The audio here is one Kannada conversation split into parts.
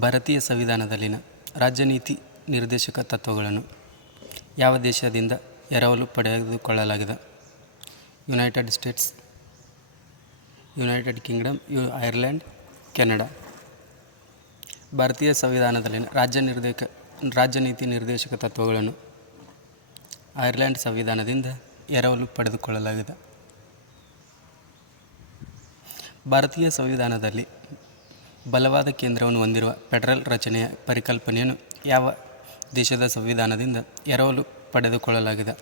ಭಾರತೀಯ ಸಂವಿಧಾನದಲ್ಲಿನ ರಾಜ್ಯನೀತಿ ನಿರ್ದೇಶಕ ತತ್ವಗಳನ್ನು ಯಾವ ದೇಶದಿಂದ ಎರವಲು ಪಡೆದುಕೊಳ್ಳಲಾಗಿದೆ? United States, United Kingdom, Ireland, Canada. ಭಾರತೀಯ ಸಂವಿಧಾನದಲ್ಲಿನ ರಾಜ್ಯನೀತಿ ನಿರ್ದೇಶಕ ತತ್ವಗಳನ್ನು ಐರ್ಲೆಂಡ್ ಸಂವಿಧಾನದಿಂದ ಎರವಲು ಪಡೆದುಕೊಳ್ಳಲಾಗಿದೆ. ಭಾರತೀಯ ಸಂವಿಧಾನದಲ್ಲಿ ಬಲವಾದ ಕೇಂದ್ರವನ್ನು ಹೊಂದಿರುವ ಫೆಡರಲ್ ರಚನೆಯ ಪರಿಕಲ್ಪನೆಯನ್ನು ಯಾವ ದೇಶದ ಸಂವಿಧಾನದಿಂದ ಎರವಲು ಪಡೆದುಕೊಳ್ಳಲಾಗಿದೆ?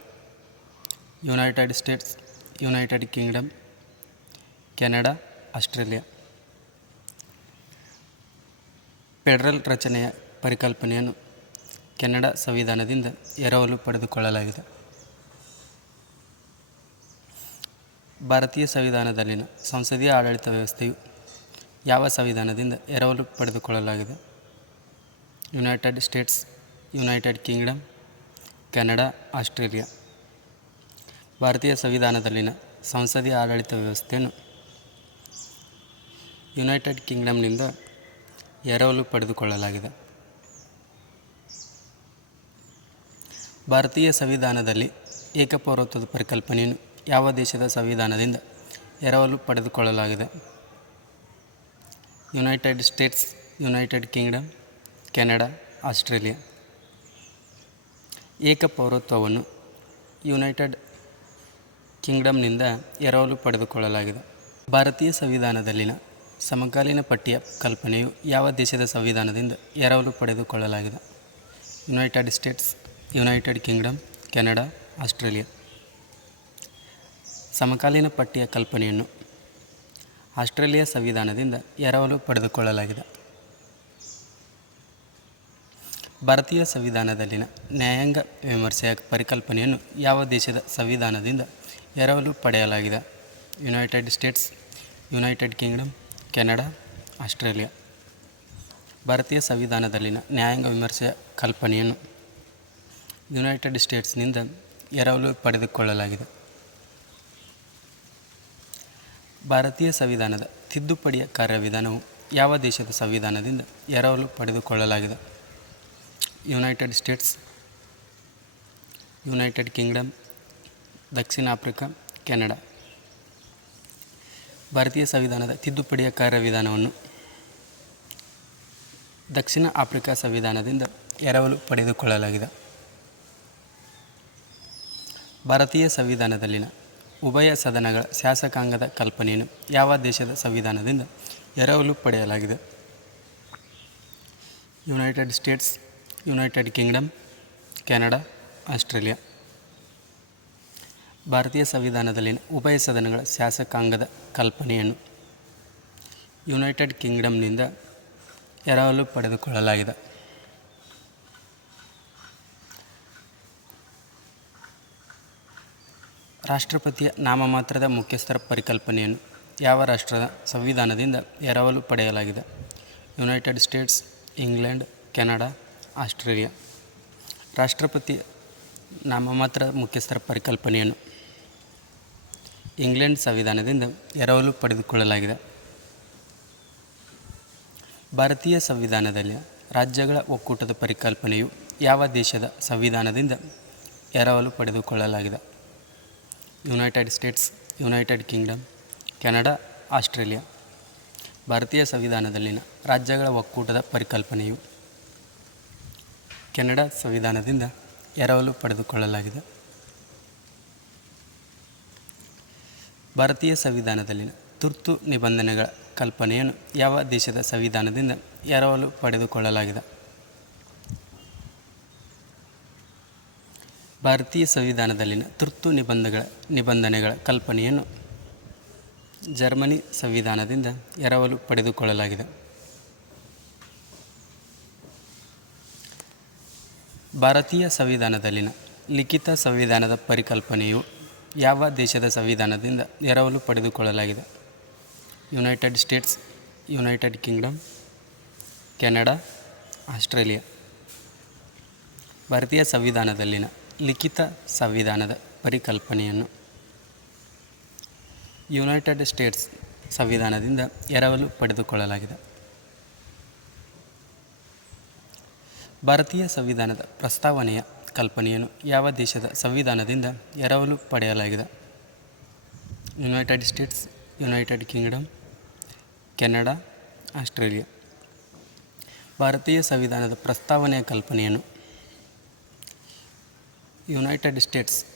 United States, United Kingdom, Canada, Australia. Federal ರಚನೆಯ ಪರಿಕಲ್ಪನೆಯನ್ನು ಕೆನಡಾ ಸಂವಿಧಾನದಿಂದ ಎರವಲು ಪಡೆದುಕೊಳ್ಳಲಾಗಿದೆ. ಭಾರತೀಯ ಸಂವಿಧಾನದಲ್ಲಿನ ಸಂಸದೀಯ ಆಡಳಿತ ವ್ಯವಸ್ಥೆಯು ಯಾವ ಸಂವಿಧಾನದಿಂದ ಎರವಲು ಪಡೆದುಕೊಳ್ಳಲಾಗಿದೆ? United States, United Kingdom, Canada, Australia. ಭಾರತೀಯ ಸಂವಿಧಾನದಲ್ಲಿನ ಸಂಸದೀಯ ಆಡಳಿತ ವ್ಯವಸ್ಥೆಯನ್ನು ಯುನೈಟೆಡ್ ಕಿಂಗ್ಡಮ್ನಿಂದ ಎರವಲು ಪಡೆದುಕೊಳ್ಳಲಾಗಿದೆ. ಭಾರತೀಯ ಸಂವಿಧಾನದಲ್ಲಿ ಏಕಪೌರತ್ವದ ಪರಿಕಲ್ಪನೆಯನ್ನು ಯಾವ ದೇಶದ ಸಂವಿಧಾನದಿಂದ ಎರವಲು ಪಡೆದುಕೊಳ್ಳಲಾಗಿದೆ? United States, United Kingdom, Canada, Australia. ಏಕಪೌರತ್ವವನ್ನು ಯುನೈಟೆಡ್ ಕಿಂಗ್ಡಮ್ನಿಂದ ಎರವಲು ಪಡೆದುಕೊಳ್ಳಲಾಗಿದೆ. ಭಾರತೀಯ ಸಂವಿಧಾನದಲ್ಲಿನ ಸಮಕಾಲೀನ ಪಟ್ಟಿಯ ಕಲ್ಪನೆಯು ಯಾವ ದೇಶದ ಸಂವಿಧಾನದಿಂದ ಎರವಲು ಪಡೆದುಕೊಳ್ಳಲಾಗಿದೆ? United States, United Kingdom, Canada, Australia. ಸಮಕಾಲೀನ ಪಟ್ಟಿಯ ಕಲ್ಪನೆಯನ್ನು ಆಸ್ಟ್ರೇಲಿಯಾ ಸಂವಿಧಾನದಿಂದ ಎರವಲು ಪಡೆದುಕೊಳ್ಳಲಾಗಿದೆ. ಭಾರತೀಯ ಸಂವಿಧಾನದಲ್ಲಿನ ನ್ಯಾಯಾಂಗ ವಿಮರ್ಶೆಯ ಪರಿಕಲ್ಪನೆಯನ್ನು ಯಾವ ದೇಶದ ಸಂವಿಧಾನದಿಂದ ಎರವಲು ಪಡೆಯಲಾಗಿದೆ? United States, United Kingdom, Canada, Australia. ಭಾರತೀಯ ಸಂವಿಧಾನದಲ್ಲಿನ ನ್ಯಾಯಾಂಗ ವಿಮರ್ಶೆಯ ಕಲ್ಪನೆಯನ್ನು ಯುನೈಟೆಡ್ ಸ್ಟೇಟ್ಸ್ನಿಂದ ಎರವಲು ಪಡೆದುಕೊಳ್ಳಲಾಗಿದೆ. ಭಾರತೀಯ ಸಂವಿಧಾನದ ತಿದ್ದುಪಡಿಯ ಕಾರ್ಯವಿಧಾನವು ಯಾವ ದೇಶದ ಸಂವಿಧಾನದಿಂದ ಎರವಲು ಪಡೆದುಕೊಳ್ಳಲಾಗಿದೆ? ಯುನೈಟೆಡ್ ಸ್ಟೇಟ್ಸ್, ಯುನೈಟೆಡ್ ಕಿಂಗ್ಡಮ್, ದಕ್ಷಿಣ ಆಫ್ರಿಕಾ, ಕೆನಡಾ. ಭಾರತೀಯ ಸಂವಿಧಾನದ ತಿದ್ದುಪಡಿಯ ಕಾರ್ಯವಿಧಾನವನ್ನು ದಕ್ಷಿಣ ಆಫ್ರಿಕಾ ಸಂವಿಧಾನದಿಂದ ಎರವಲು ಪಡೆದುಕೊಳ್ಳಲಾಗಿದೆ. ಭಾರತೀಯ ಸಂವಿಧಾನದಲ್ಲಿನ ಉಭಯ ಸದನಗಳ ಶಾಸಕಾಂಗದ ಕಲ್ಪನೆಯನ್ನು ಯಾವ ದೇಶದ ಸಂವಿಧಾನದಿಂದ ಎರವಲು ಪಡೆಯಲಾಗಿದೆ? United States, United Kingdom, Canada, Australia. ಭಾರತೀಯ ಸಂವಿಧಾನದಲ್ಲಿನ ಉಭಯ ಸದನಗಳ ಶಾಸಕಾಂಗದ ಕಲ್ಪನೆಯನ್ನು ಯುನೈಟೆಡ್ ಕಿಂಗ್ಡಮ್ನಿಂದ ಎರವಲು ಪಡೆದುಕೊಳ್ಳಲಾಗಿದೆ. ರಾಷ್ಟ್ರಪತಿಯ ನಾಮಮಾತ್ರದ ಮುಖ್ಯಸ್ಥರ ಪರಿಕಲ್ಪನೆಯನ್ನು ಯಾವ ರಾಷ್ಟ್ರದ ಸಂವಿಧಾನದಿಂದ ಎರವಲು ಪಡೆಯಲಾಗಿದೆ? United States, England, Canada, Australia. ರಾಷ್ಟ್ರಪತಿಯ ನಾಮಮಾತ್ರದ ಮುಖ್ಯಸ್ಥರ ಪರಿಕಲ್ಪನೆಯನ್ನು ಇಂಗ್ಲೆಂಡ್ ಸಂವಿಧಾನದಿಂದ ಎರವಲು ಪಡೆದುಕೊಳ್ಳಲಾಗಿದೆ. ಭಾರತೀಯ ಸಂವಿಧಾನದಲ್ಲಿ ರಾಜ್ಯಗಳ ಒಕ್ಕೂಟದ ಪರಿಕಲ್ಪನೆಯು ಯಾವ ದೇಶದ ಸಂವಿಧಾನದಿಂದ ಎರವಲು ಪಡೆದುಕೊಳ್ಳಲಾಗಿದೆ? United States, United Kingdom, Canada, Australia. ಭಾರತೀಯ ಸಂವಿಧಾನದಲ್ಲಿನ ರಾಜ್ಯಗಳ ಒಕ್ಕೂಟದ ಪರಿಕಲ್ಪನೆಯು ಕೆನಡಾ ಸಂವಿಧಾನದಿಂದ ಎರವಲು ಪಡೆದುಕೊಳ್ಳಲಾಗಿದೆ. ಭಾರತೀಯ ಸಂವಿಧಾನದಲ್ಲಿನ ತುರ್ತು ನಿಬಂಧನೆಗಳ ಕಲ್ಪನೆಯನ್ನು ಯಾವ ದೇಶದ ಸಂವಿಧಾನದಿಂದ ಎರವಲು ಪಡೆದುಕೊಳ್ಳಲಾಗಿದೆ? ಭಾರತೀಯ ಸಂವಿಧಾನದಲ್ಲಿನ ತುರ್ತು ನಿಬಂಧನೆಗಳ ಕಲ್ಪನೆಯನ್ನು ಜರ್ಮನಿ ಸಂವಿಧಾನದಿಂದ ಎರವಲು ಪಡೆದುಕೊಳ್ಳಲಾಗಿದೆ. ಭಾರತೀಯ ಸಂವಿಧಾನದಲ್ಲಿನ ಲಿಖಿತ ಸಂವಿಧಾನದ ಪರಿಕಲ್ಪನೆಯು ಯಾವ ದೇಶದ ಸಂವಿಧಾನದಿಂದ ಎರವಲು ಪಡೆದುಕೊಳ್ಳಲಾಗಿದೆ? United States, United Kingdom, Canada, Australia. ಭಾರತೀಯ ಸಂವಿಧಾನದಲ್ಲಿನ ಲಿಖಿತ ಸಂವಿಧಾನದ ಪರಿಕಲ್ಪನೆಯನ್ನು ಯುನೈಟೆಡ್ ಸ್ಟೇಟ್ಸ್ ಸಂವಿಧಾನದಿಂದ ಎರವಲು ಪಡೆದುಕೊಳ್ಳಲಾಗಿದೆ. ಭಾರತೀಯ ಸಂವಿಧಾನದ ಪ್ರಸ್ತಾವನೆಯ ಕಲ್ಪನೆಯನ್ನು ಯಾವ ದೇಶದ ಸಂವಿಧಾನದಿಂದ ಎರವಲು ಪಡೆಯಲಾಗಿದೆ? United States, United Kingdom, Canada, Australia. ಭಾರತೀಯ ಸಂವಿಧಾನದ ಪ್ರಸ್ತಾವನೆಯ ಕಲ್ಪನೆಯನ್ನು ಯುನೈಟೆಡ್ ಸ್ಟೇಟ್ಸ್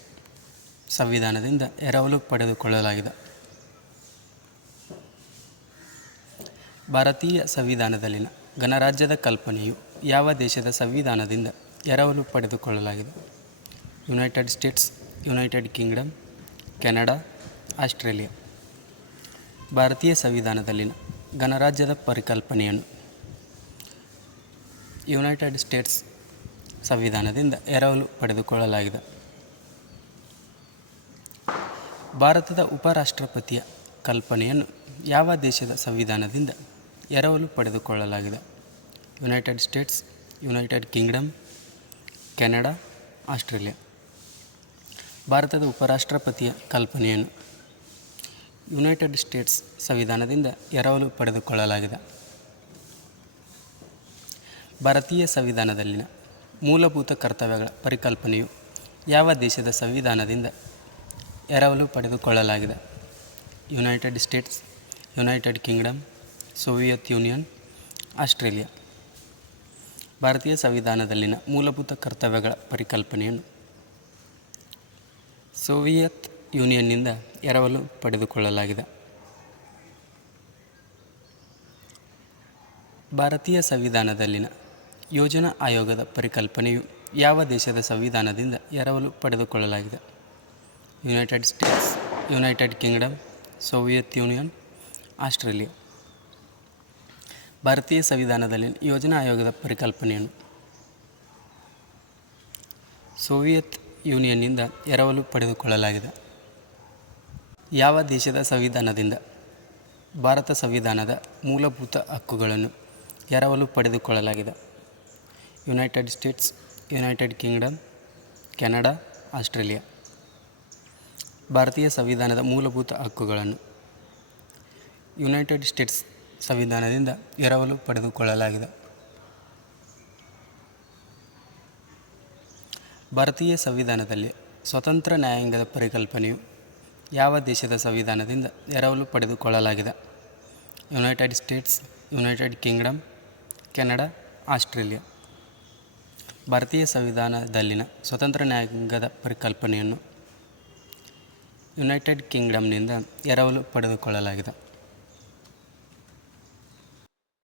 ಸಂವಿಧಾನದಿಂದ ಎರವಲು ಪಡೆದುಕೊಳ್ಳಲಾಗಿದೆ. ಭಾರತೀಯ ಸಂವಿಧಾನದಲ್ಲಿನ ಗಣರಾಜ್ಯದ ಕಲ್ಪನೆಯು ಯಾವ ದೇಶದ ಸಂವಿಧಾನದಿಂದ ಎರವಲು ಪಡೆದುಕೊಳ್ಳಲಾಗಿದೆ? United States, United Kingdom, Canada, Australia. ಭಾರತೀಯ ಸಂವಿಧಾನದಲ್ಲಿನ ಗಣರಾಜ್ಯದ ಪರಿಕಲ್ಪನೆಯನ್ನು ಯುನೈಟೆಡ್ ಸ್ಟೇಟ್ಸ್ ಸಂವಿಧಾನದಿಂದ ಎರವಲು ಪಡೆದುಕೊಳ್ಳಲಾಗಿದೆ. ಭಾರತದ ಉಪರಾಷ್ಟ್ರಪತಿಯ ಕಲ್ಪನೆಯನ್ನು ಯಾವ ದೇಶದ ಸಂವಿಧಾನದಿಂದ ಎರವಲು ಪಡೆದುಕೊಳ್ಳಲಾಗಿದೆ? United States, United Kingdom, Canada, Australia. ಭಾರತದ ಉಪರಾಷ್ಟ್ರಪತಿಯ ಕಲ್ಪನೆಯನ್ನು ಯುನೈಟೆಡ್ ಸ್ಟೇಟ್ಸ್ ಸಂವಿಧಾನದಿಂದ ಎರವಲು ಪಡೆದುಕೊಳ್ಳಲಾಗಿದೆ. ಭಾರತೀಯ ಸಂವಿಧಾನದಲ್ಲಿನ ಮೂಲಭೂತ ಕರ್ತವ್ಯಗಳ ಪರಿಕಲ್ಪನೆಯು ಯಾವ ದೇಶದ ಸಂವಿಧಾನದಿಂದ ಎರವಲು ಪಡೆದುಕೊಳ್ಳಲಾಗಿದೆ? United States, United Kingdom, Soviet Union, Australia. ಭಾರತೀಯ ಸಂವಿಧಾನದಲ್ಲಿನ ಮೂಲಭೂತ ಕರ್ತವ್ಯಗಳ ಪರಿಕಲ್ಪನೆಯನ್ನು ಸೋವಿಯತ್ ಯೂನಿಯನ್ನಿಂದ ಎರವಲು ಪಡೆದುಕೊಳ್ಳಲಾಗಿದೆ. ಭಾರತೀಯ ಸಂವಿಧಾನದಲ್ಲಿನ ಯೋಜನಾ ಆಯೋಗದ ಪರಿಕಲ್ಪನೆಯು ಯಾವ ದೇಶದ ಸಂವಿಧಾನದಿಂದ ಎರವಲು ಪಡೆದುಕೊಳ್ಳಲಾಗಿದೆ? United States, United Kingdom, Soviet Union, Australia. ಭಾರತೀಯ ಸಂವಿಧಾನದಲ್ಲಿನ ಯೋಜನಾ ಆಯೋಗದ ಪರಿಕಲ್ಪನೆಯನ್ನು ಸೋವಿಯತ್ ಯೂನಿಯನ್ನಿಂದ ಎರವಲು ಪಡೆದುಕೊಳ್ಳಲಾಗಿದೆ. ಯಾವ ದೇಶದ ಸಂವಿಧಾನದಿಂದ ಭಾರತ ಸಂವಿಧಾನದ ಮೂಲಭೂತ ಹಕ್ಕುಗಳನ್ನು ಎರವಲು ಪಡೆದುಕೊಳ್ಳಲಾಗಿದೆ? United States, United Kingdom, Canada, Australia. ಭಾರತೀಯ ಸಂವಿಧಾನದ ಮೂಲಭೂತ ಹಕ್ಕುಗಳನ್ನು ಯುನೈಟೆಡ್ ಸ್ಟೇಟ್ಸ್ ಸಂವಿಧಾನದಿಂದ ಎರವಲು ಪಡೆದುಕೊಳ್ಳಲಾಗಿದೆ. ಭಾರತೀಯ ಸಂವಿಧಾನದಲ್ಲಿ ಸ್ವತಂತ್ರ ನ್ಯಾಯಾಂಗದ ಪರಿಕಲ್ಪನೆಯು ಯಾವ ದೇಶದ ಸಂವಿಧಾನದಿಂದ ಎರವಲು ಪಡೆದುಕೊಳ್ಳಲಾಗಿದೆ? United States, United Kingdom, Canada, Australia. ಭಾರತೀಯ ಸಂವಿಧಾನದಲ್ಲಿನ ಸ್ವತಂತ್ರ ನ್ಯಾಯಾಂಗದ ಪರಿಕಲ್ಪನೆಯನ್ನು ಯುನೈಟೆಡ್ ಕಿಂಗ್ಡಮ್ನಿಂದ ಎರವಲು ಪಡೆದುಕೊಳ್ಳಲಾಗಿದೆ.